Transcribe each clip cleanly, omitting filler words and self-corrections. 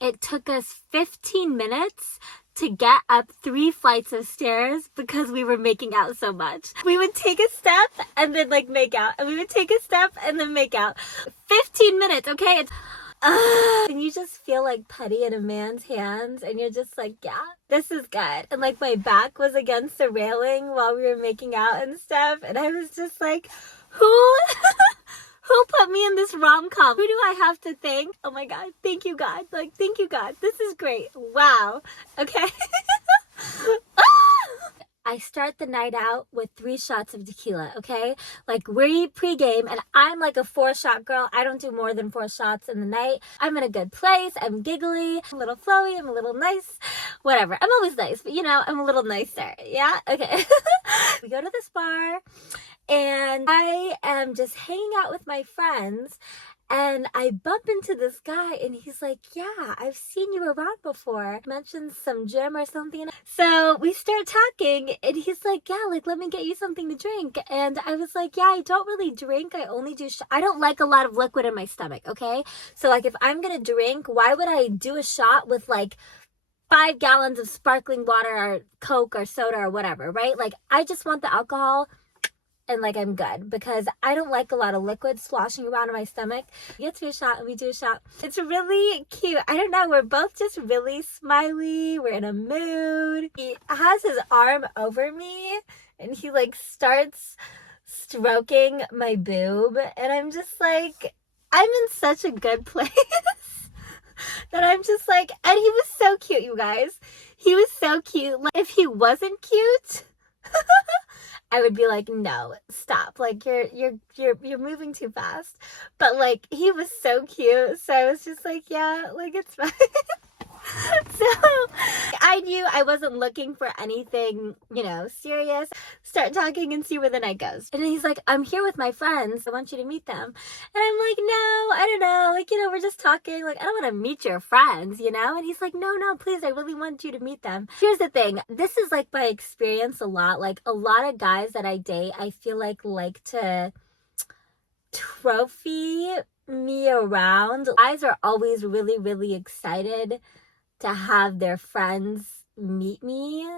It took us 15 minutes to get up 3 flights of stairs because we were making out so much. We would take a step and then like make out, and we would take a step and then make out. 15 minutes, okay? And you just feel like putty in a man's hands, and you're just like, yeah, this is good. And like my back was against the railing while we were making out and stuff, and I was just like, who who put me in this rom-com? Who do I have to thank? Oh my God, thank you God. Like, thank you God. This is great. Wow. Okay. I start the night out with 3 shots of tequila, okay? Like, we pregame, and I'm like a 4-shot girl. I don't do more than 4 shots in the night. I'm in a good place. I'm giggly. I'm a little flowy. I'm a little nice. Whatever. I'm always nice, but you know, I'm a little nicer. Yeah? Okay. We go to this bar, and I am just hanging out with my friends, and I bump into this guy, and he's like, yeah, I've seen you around before. Mentions some gym or something. So we start talking, and he's like, yeah, like, let me get you something to drink. And I was like, yeah, I don't really drink. I only do, I don't like a lot of liquid in my stomach, okay? So, like, if I'm gonna drink, why would I do a shot with, like, 5 gallons of sparkling water or Coke or soda or whatever, right? Like, I just want the alcohol, and like I'm good, because I don't like a lot of liquid sloshing around in my stomach. We get to a shot and we do a shot. It's really cute. I don't know, we're both just really smiley. We're in a mood. He has his arm over me, and he like starts stroking my boob, and I'm just like, I'm in such a good place that I'm just like, and he was so cute, you guys. He was so cute. Like, if he wasn't cute, I would be like, no, stop. Like, you're moving too fast. But like, he was so cute. So I was just like, yeah, like, it's fine. So I knew I wasn't looking for anything, you know, serious. Start talking and see where the night goes. And he's like, I'm here with my friends. I want you to meet them. And I'm like, no, I don't know. Like, you know, we're just talking. Like, I don't want to meet your friends, you know? And he's like, no, please. I really want you to meet them. Here's the thing. This is like my experience a lot. Like, a lot of guys that I date, I feel like to trophy me around. Guys are always really, really excited to have their friends meet me.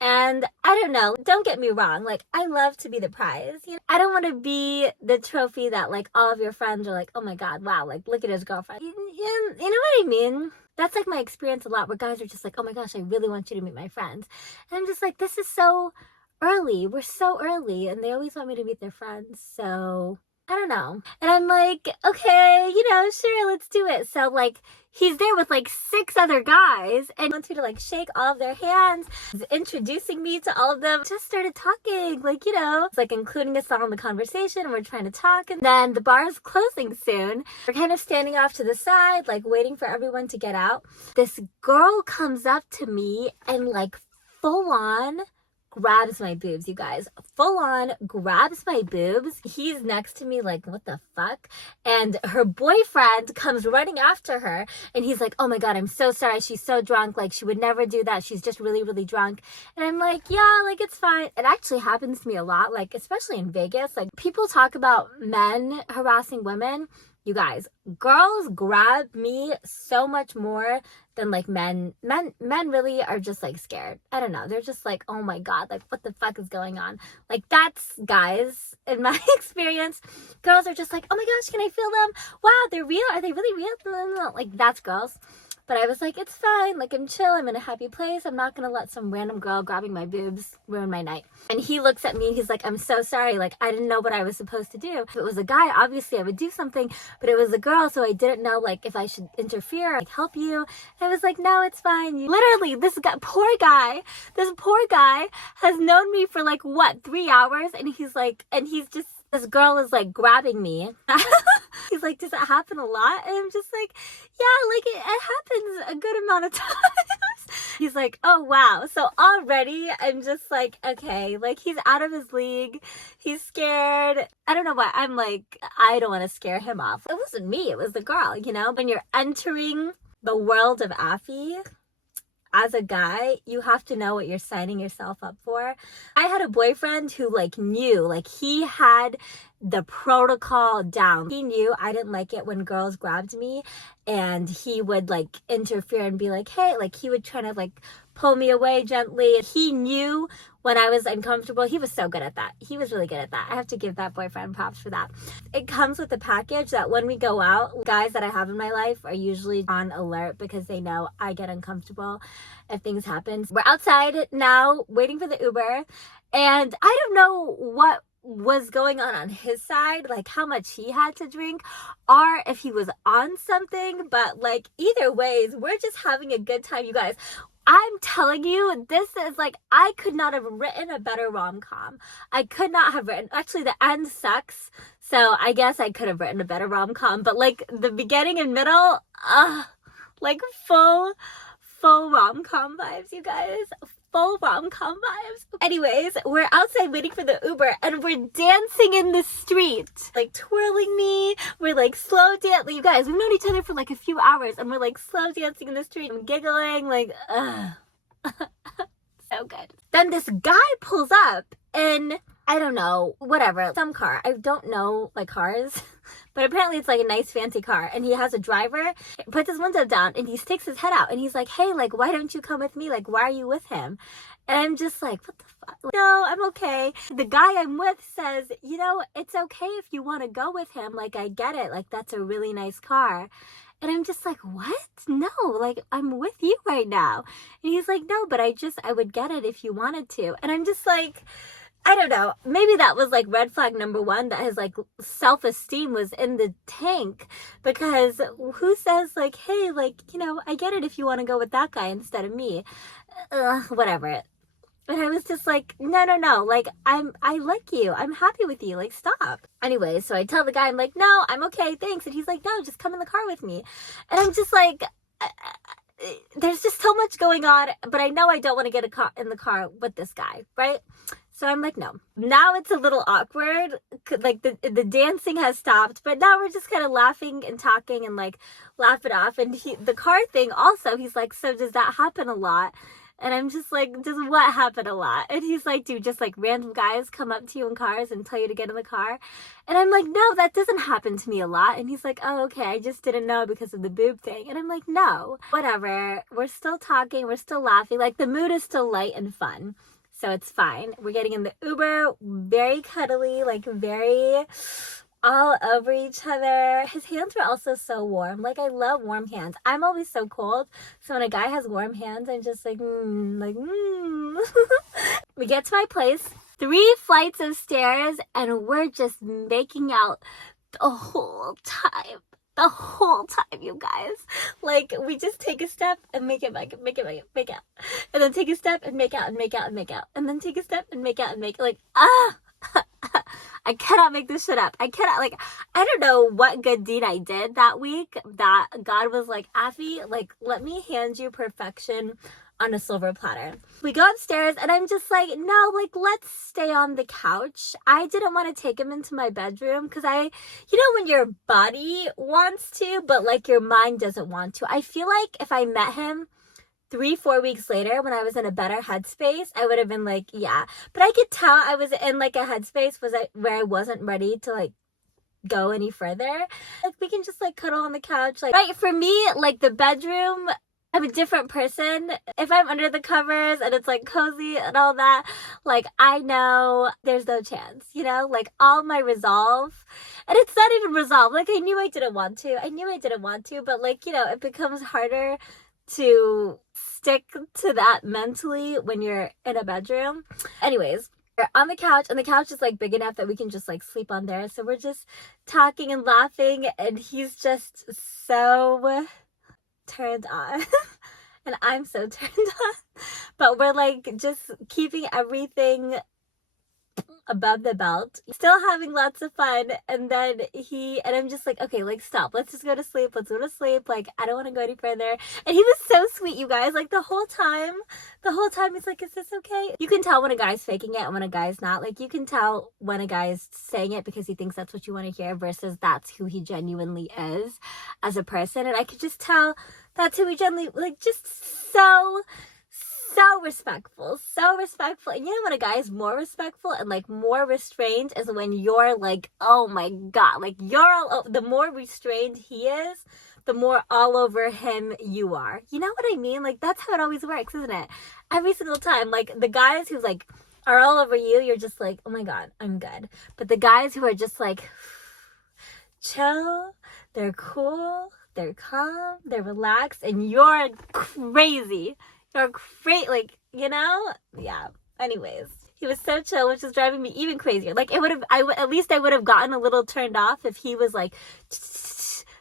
And I don't know, don't get me wrong, like, I love to be the prize. You know, I don't want to be the trophy that like all of your friends are like, oh my God, wow, like, look at his girlfriend. You know what I mean? That's like my experience a lot, where guys are just like, oh my gosh, I really want you to meet my friends. And I'm just like, this is so early. We're so early. And they always want me to meet their friends. So I don't know. And I'm like, okay, you know, sure, let's do it. So like, he's there with like 6 other guys, and wants me to like shake all of their hands. He's introducing me to all of them. Just started talking, like, you know, it's like including us all in the conversation, and we're trying to talk. And then the bar is closing soon. We're kind of standing off to the side, like waiting for everyone to get out. This girl comes up to me and like full on grabs my boobs, you guys. Full on grabs my boobs. He's next to me like, what the fuck? And her boyfriend comes running after her, and he's like, oh my God, I'm so sorry. She's so drunk. Like, she would never do that. She's just really, really drunk. And I'm like, yeah, like, it's fine. It actually happens to me a lot, like, especially in Vegas. Like, people talk about men harassing women. You guys, girls grab me so much more than like men. Men really are just like scared. I don't know. They're just like, oh my God, like, what the fuck is going on? Like, that's guys in my experience. Girls are just like, oh my gosh, can I feel them? Wow, they're real. Are they really real? Like, that's girls. But I was like, it's fine. Like, I'm chill. I'm in a happy place. I'm not going to let some random girl grabbing my boobs ruin my night. And he looks at me and he's like, I'm so sorry. Like, I didn't know what I was supposed to do. If it was a guy, obviously I would do something. But it was a girl, so I didn't know, like, if I should interfere or like, help you. And I was like, no, it's fine. Literally, this poor guy has known me for like, what, 3 hours? And he's like, this girl is like grabbing me. He's like, does it happen a lot? And I'm just like, yeah, like, it happens a good amount of times. He's like, oh wow. So already I'm just like, okay, like, he's out of his league. He's scared. I don't know why. I'm like, I don't want to scare him off. It wasn't me. It was the girl, you know? When you're entering the world of Affy, as a guy, you have to know what you're signing yourself up for. I had a boyfriend who like knew, like he had the protocol down. He knew I didn't like it when girls grabbed me, and he would like interfere and be like, hey, like he would try to like pull me away gently. He knew when I was uncomfortable. He was so good at that. He was really good at that. I have to give that boyfriend props for that. It comes with a package that when we go out, guys that I have in my life are usually on alert because they know I get uncomfortable if things happen. We're outside now waiting for the Uber, and I don't know what was going on his side, like how much he had to drink or if he was on something, but like either ways, we're just having a good time, you guys. I'm telling you, this is like, I could not have written a better rom-com. I could not have written, actually the end sucks, so I guess I could have written a better rom-com, but like the beginning and middle, like full rom-com vibes, you guys. Full rom-com vibes. Anyways, we're outside waiting for the Uber and we're dancing in the street. Like twirling me. We're like slow dancing. You guys, we've known each other for like a few hours and we're like slow dancing in the street and giggling like, so good. Then this guy pulls up in, I don't know, whatever, some car. I don't know like cars. But apparently it's like a nice fancy car, and he has a driver, puts his window down, and he sticks his head out, and he's like, hey, like, why don't you come with me? Like, why are you with him? And I'm just like, what the fuck? Like, no, I'm okay. The guy I'm with says, you know, it's okay if you want to go with him. Like, I get it. Like, that's a really nice car. And I'm just like, what? No, like, I'm with you right now. And he's like, no, but I would get it if you wanted to. And I'm just like, I don't know, maybe that was like red flag number one, that his like self-esteem was in the tank, because who says like, hey, like, you know, I get it if you want to go with that guy instead of me, whatever. And I was just like, no, like, I like you, I'm happy with you, like, stop. Anyway, so I tell the guy, I'm like, no, I'm okay, thanks. And he's like, no, just come in the car with me. And I'm just like, there's just so much going on, but I know I don't want to get in the car with this guy, right? So I'm like, no. Now it's a little awkward. Like the dancing has stopped, but now we're just kind of laughing and talking and like laugh it off. And the car thing also, he's like, so does that happen a lot? And I'm just like, does what happen a lot? And he's like, dude, just like random guys come up to you in cars and tell you to get in the car. And I'm like, no, that doesn't happen to me a lot. And he's like, oh, okay, I just didn't know because of the boob thing. And I'm like, no, whatever. We're still talking. We're still laughing. Like the mood is still light and fun. So it's fine. We're getting in the Uber, very cuddly, like very all over each other. His hands were also so warm. Like, I love warm hands. I'm always so cold. So when a guy has warm hands, I'm just like, We get to my place, 3 flights of stairs, and we're just making out the whole time. The whole time, you guys. Like, we just take a step and make out. And then take a step and make out. And then take a step and make out. Like, I cannot make this shit up. I don't know what good deed I did that week that God was like, Affy, like, let me hand you perfection on a silver platter. We go upstairs and I'm just like, no, like, let's stay on the couch. I didn't want to take him into my bedroom because you know, when your body wants to, but like your mind doesn't want to. I feel like if I met him 3-4 weeks later when I was in a better headspace, I would have been like, yeah. But I could tell I was in like a headspace where I wasn't ready to like go any further. Like, we can just like cuddle on the couch. Like, right, for me, like the bedroom, I'm a different person. If I'm under the covers and it's like cozy and all that, like, I know there's no chance, you know, like all my resolve, and it's not even resolve. Like, I knew I didn't want to, but like, you know, it becomes harder to stick to that mentally when you're in a bedroom. Anyways, we're on the couch, and the couch is like big enough that we can just like sleep on there. So we're just talking and laughing, and he's just so turned on and I'm so turned on, but we're like just keeping everything above the belt, still having lots of fun. And then I'm just like, okay, like, stop, let's just go to sleep, like, I don't want to go any further. And he was so sweet, you guys, like the whole time he's like, is this okay? You can tell when a guy's faking it and when a guy's not. Like, you can tell when a guy's saying it because he thinks that's what you want to hear versus that's who he genuinely is as a person. And I could just tell that's who he genuinely, like, just so respectful, so respectful. And you know when a guy is more respectful and like more restrained is when you're like, oh my God, like the more restrained he is, the more all over him you are. You know what I mean? Like that's how it always works, isn't it? Every single time, like the guys who like are all over you, you're just like, oh my God, I'm good. But the guys who are just like chill, they're cool, they're calm, they're relaxed, and you're crazy. You're great, like, you know? Yeah. Anyways, he was so chill, which is driving me even crazier. Like, at least I would have gotten a little turned off if he was like,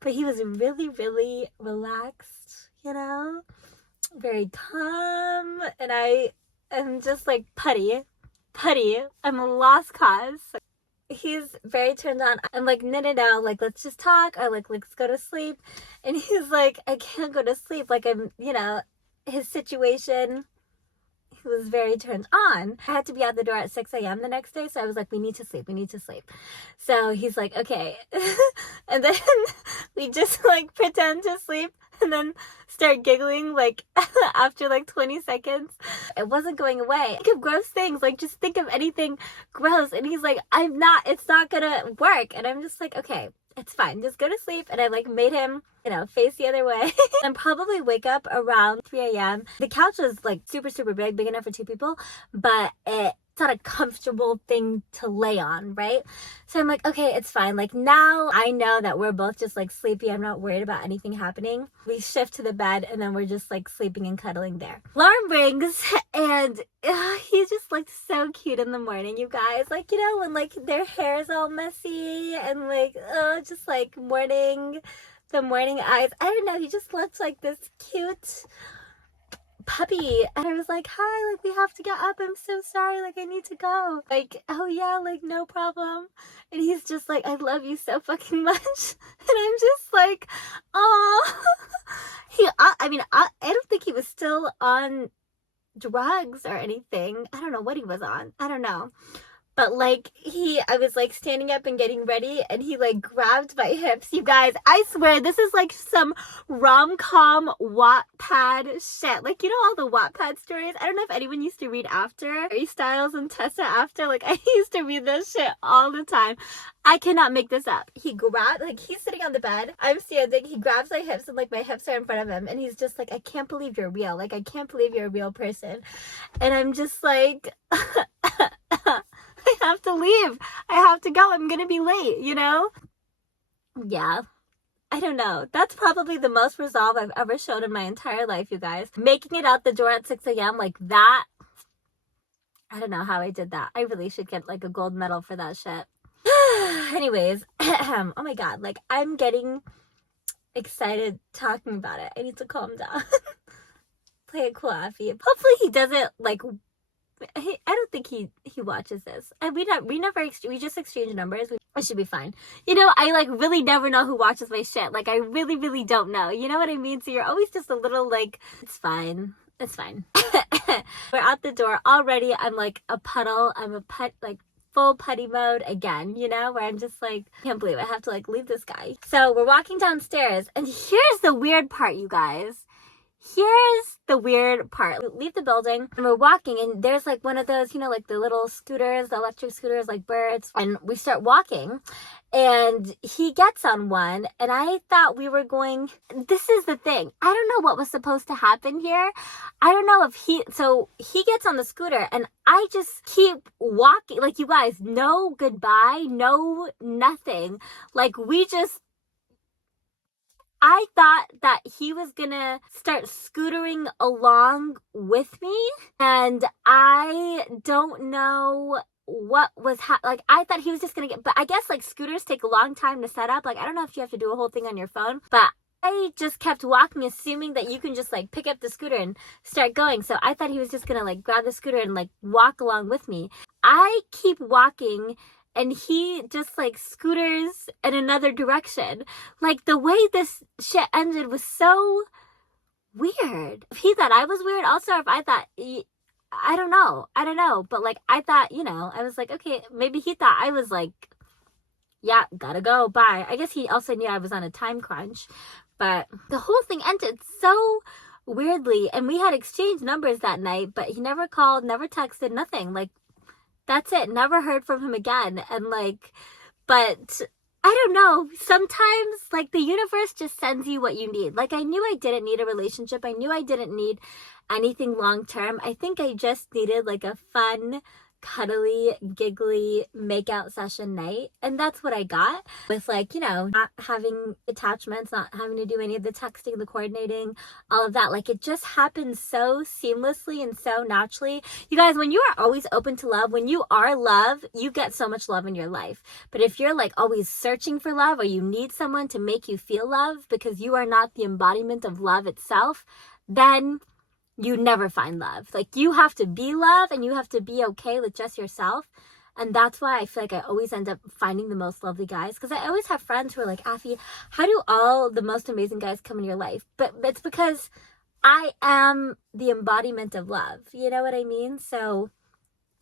but he was really, really relaxed, you know? Very calm. And I am just like putty. I'm a lost cause. He's very turned on. I'm like, no, like, let's just talk, or like, let's go to sleep. And he's like, I can't go to sleep. Like, I'm, you know, his situation, he was very turned on. I had to be out the door at 6 a.m. the next day, so I was like, we need to sleep. So he's like, okay. And then we just like pretend to sleep and then start giggling like after like 20 seconds. It wasn't going away. Think of gross things, like just think of anything gross. And he's like, it's not gonna work. And I'm just like, okay, it's fine, just go to sleep. And I like made him, you know, face the other way and probably wake up around 3 a.m. The couch was like super big enough for two people, but it's not a comfortable thing to lay on, right? So I'm like, okay, it's fine. Like now I know that we're both just like sleepy. I'm not worried about anything happening. We shift to the bed and then we're just like sleeping and cuddling there. Alarm rings and he just looked so cute in the morning, you guys. Like, you know, when like their hair is all messy and like, just like the morning eyes. I don't know. He just looked like this cute puppy. And I was like, hi, like we have to get up. I'm so sorry. Like I need to go. Like, oh yeah, like no problem. And he's just like, I love you so fucking much. And I'm just like, oh. I don't think he was still on drugs or anything. I don't know what he was on. I don't know. But like I was like standing up and getting ready and he like grabbed my hips. You guys, I swear this is like some rom-com Wattpad shit. Like, you know all the Wattpad stories? I don't know if anyone used to read after Harry Styles and Tessa after. Like I used to read this shit all the time. I cannot make this up. He grabbed, like he's sitting on the bed. I'm standing. He grabs my hips and like my hips are in front of him. And he's just like, I can't believe you're real. Like I can't believe you're a real person. And I'm just like, I have to leave. I have to go. I'm going to be late, you know? Yeah. I don't know. That's probably the most resolve I've ever shown in my entire life, you guys. Making it out the door at 6 a.m. like that. I don't know how I did that. I really should get like a gold medal for that shit. Anyways. Oh my God. Like I'm getting excited talking about it. I need to calm down. Play it cool, Effie. Hopefully he doesn't like... I don't think he watches this. And we just exchange numbers. It should be fine. You know, I like really never know who watches my shit. Like I really don't know. You know what I mean? So you're always just a little like, it's fine. We're out the door already. I'm like a puddle. I'm a put, like full putty mode again, you know, where I'm just like, can't believe I have to like leave this guy. So we're walking downstairs and here's the weird part, you guys. Here's the weird part. We leave the building and we're walking and there's like one of those, you know, like the little scooters, the electric scooters, like birds. And we start walking and he gets on one and I thought we were going, this is the thing. I don't know what was supposed to happen here. I don't know if he gets on the scooter and I just keep walking. Like you guys, no goodbye, no nothing. Like I thought that he was gonna start scootering along with me, and I don't know what was like I thought he was just gonna but I guess like scooters take a long time to set up. Like I don't know if you have to do a whole thing on your phone, but I just kept walking assuming that you can just like pick up the scooter and start going. So I thought he was just gonna like grab the scooter and like walk along with me. I keep walking and he just like scooters in another direction. Like the way this shit ended was so weird. If he thought I was weird also, if I thought, I don't know. But like, I thought, you know, I was like, okay, maybe he thought I was like, yeah, gotta go, bye. I guess he also knew I was on a time crunch. But the whole thing ended so weirdly, and we had exchanged numbers that night, but he never called, never texted, nothing. Like, that's it. Never heard from him again. And like, but I don't know. Sometimes like the universe just sends you what you need. Like, I knew I didn't need a relationship. I knew I didn't need anything long term. I think I just needed like a fun, cuddly, giggly makeout session night. And that's what I got with, like, you know, not having attachments, not having to do any of the texting, the coordinating, all of that. Like, it just happened so seamlessly and so naturally. You guys, when you are always open to love, when you are love, you get so much love in your life. But if you're like always searching for love, or you need someone to make you feel love because you are not the embodiment of love itself, then you never find love. Like, you have to be love, and you have to be okay with just yourself. And that's why I feel like I always end up finding the most lovely guys, because I always have friends who are like, Afi, how do all the most amazing guys come in your life? But it's because I am the embodiment of love. You know what I mean? So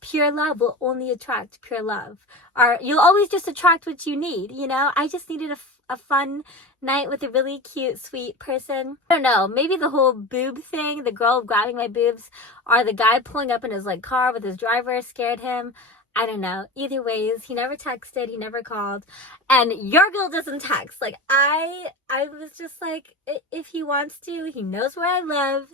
pure love will only attract pure love, or you'll always just attract what you need. You know, I just needed a fun night with a really cute, sweet person. I don't know, maybe the whole boob thing, the girl grabbing my boobs, or the guy pulling up in his like car with his driver scared him. I don't know. Either ways, he never texted, he never called. And your girl doesn't text. Like, I was just like, if he wants to, he knows where I live.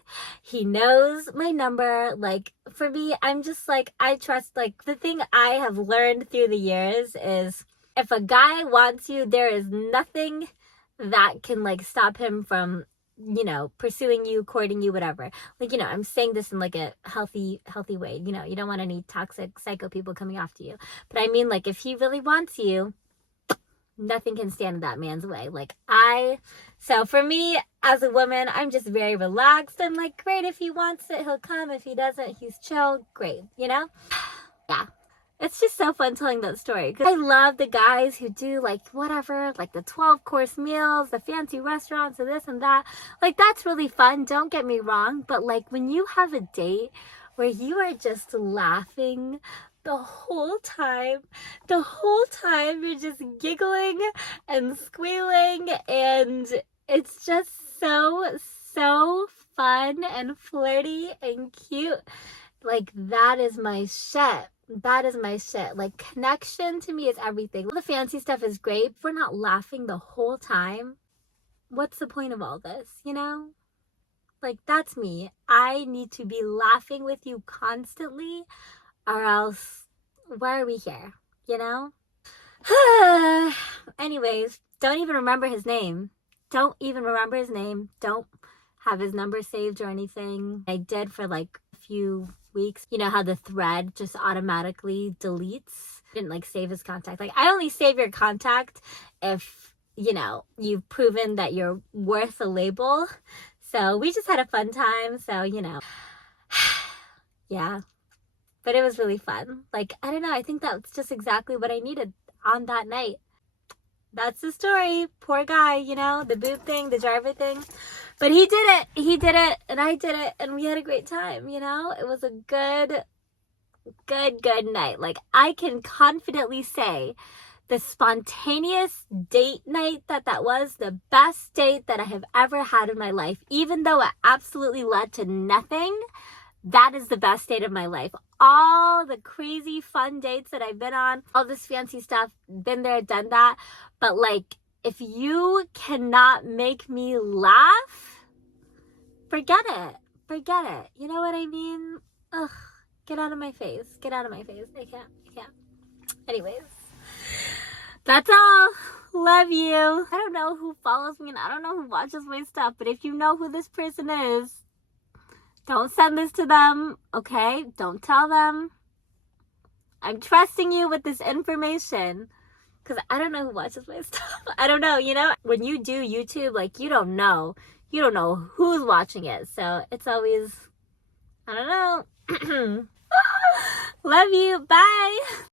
He knows my number. Like, for me, I'm just like, I trust, like, the thing I have learned through the years is if a guy wants you, there is nothing that can, like, stop him from, you know, pursuing you, courting you, whatever. Like, you know, I'm saying this in like a healthy way. You know, you don't want any toxic psycho people coming after you. But I mean, like, if he really wants you, nothing can stand in that man's way. Like, so for me as a woman, I'm just very relaxed. I'm like, great, if he wants it, he'll come. If he doesn't, he's chill. Great, you know? Yeah. It's just so fun telling that story, because I love the guys who do like whatever, like the 12-course meals, the fancy restaurants, and this and that. Like, that's really fun, don't get me wrong, but like when you have a date where you are just laughing the whole time you're just giggling and squealing, and it's just so fun and flirty and cute. Like, that is my shit. That is my shit. Like, connection to me is everything. The fancy stuff is great. If we're not laughing the whole time, what's the point of all this, you know? Like, that's me. I need to be laughing with you constantly, or else why are we here, you know? Anyways, don't even remember his name. Don't have his number saved or anything. I did for like a few weeks. You know how the thread just automatically deletes? I didn't like save his contact. Like, I only save your contact if, you know, you've proven that you're worth a label. So we just had a fun time. So, you know, yeah, but it was really fun. Like, I don't know. I think that's just exactly what I needed on that night. That's the story. Poor guy, you know, the boob thing, the driver thing. But he did it, and I did it, and we had a great time, you know? It was a good night. Like, I can confidently say the spontaneous date night that was the best date that I have ever had in my life. Even though it absolutely led to nothing, that is the best date of my life. All the crazy fun dates that I've been on, all this fancy stuff, been there, done that. But like, if you cannot make me laugh, forget it. You know what I mean? Ugh, get out of my face. I can't. Anyways, that's all. Love you. I don't know who follows me, and I don't know who watches my stuff, but if you know who this person is, don't send this to them, okay? Don't tell them. I'm trusting you with this information, because I don't know who watches my stuff. I don't know, you know? When you do YouTube, like, you don't know who's watching it. So it's always, I don't know. Love you. Bye.